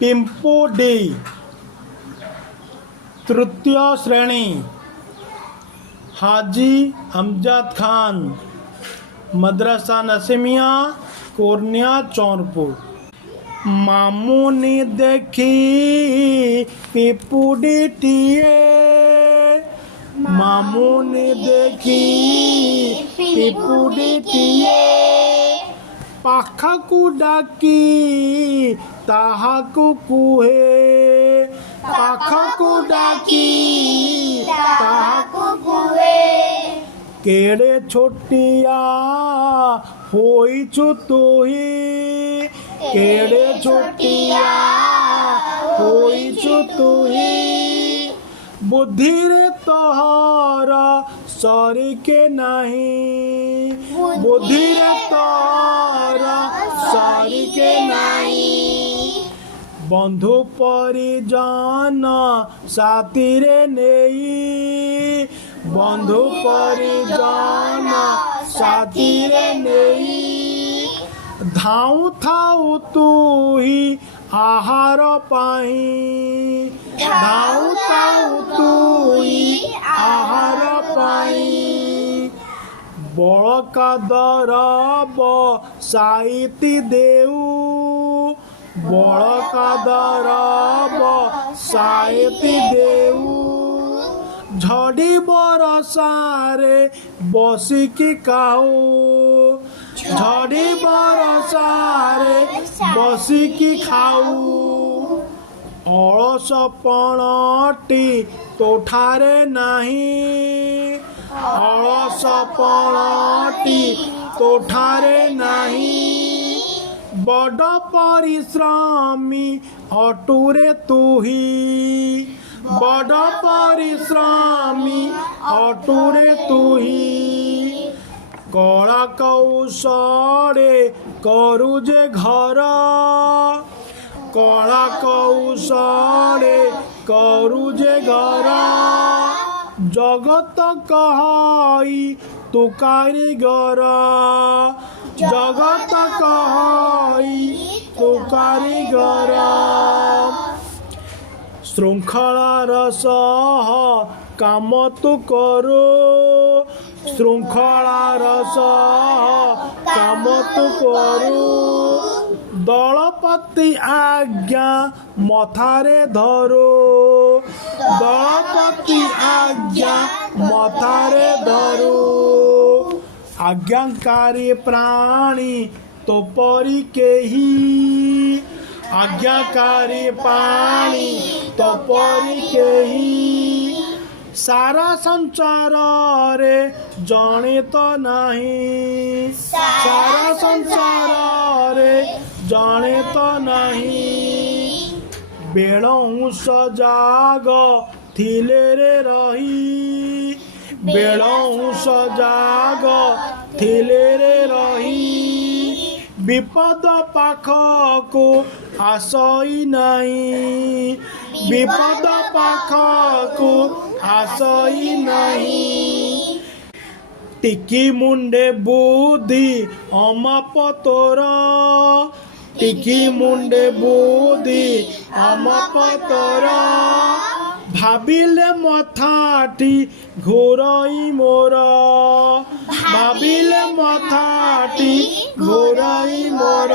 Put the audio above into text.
पिंपोडी तृतीय श्रेणी हाजी अमजद खान मदरसा नसीमिया कोर्निया चौरपुर। मामू ने देखी पिपुडीटीए मामू ने देखी पिपुडीटीए पाखकु डाकी ताहाकु कुहे पाखकु डाकी ताहाकु कुहे केड़े छोटिया होइछु तुही केड़े छोटिया होइछु तुही बुद्धिरे तोहर सरी के नहीं बुद्धिरे तोहर सरी के नहीं बंधु परिजन साथीरे नेई बंधु परिजन साथीरे नेई धाऊ थाऊ तू ही आहार पाई धाऊ थाऊ तू ही आहार पाई बड़का दरब साइती देऊ बड़का दरब साइती देऊ झड़ी बरसारे बसिकी खाऊ झड़ी बरसारे बसिकी खाऊ अलस पणटी तोठारे नहीं अलस पणटी तोठारे नहीं बड़ परिश्रमी अटुरे तुही बड़ परिश्रमी अटुरे तुही कला कौशले करू जे घर कला कौशले करू जे घर जगत कहाई तू कारीगर जगत कहाई तू कारीगर श्रृंखलार सह काम तू करो श्रृंखलार सह काम तू करू दलपति आज्ञा मथारे धरो दलपति आज्ञा मथारे धरो आज्ञाकारी प्राणी तो परी केही आज्ञाकारी प्राणी तो परी केही सारा संसार रे जाने तो नहीं सारा संसार रे जाने तो नहीं बेलौं सजाग थिले रे रही बेलौं सजाग थिले रे रही विपद पाखको आसई नहीं विपद पाखको आसई नहीं टिकी मुंडे बुद्धि अमाप तोर टिकी मुंडे बुद्धि अमाप तोर भाबिले मथाटी घोरई मोर भाबिले मथाटी घोरई मोर।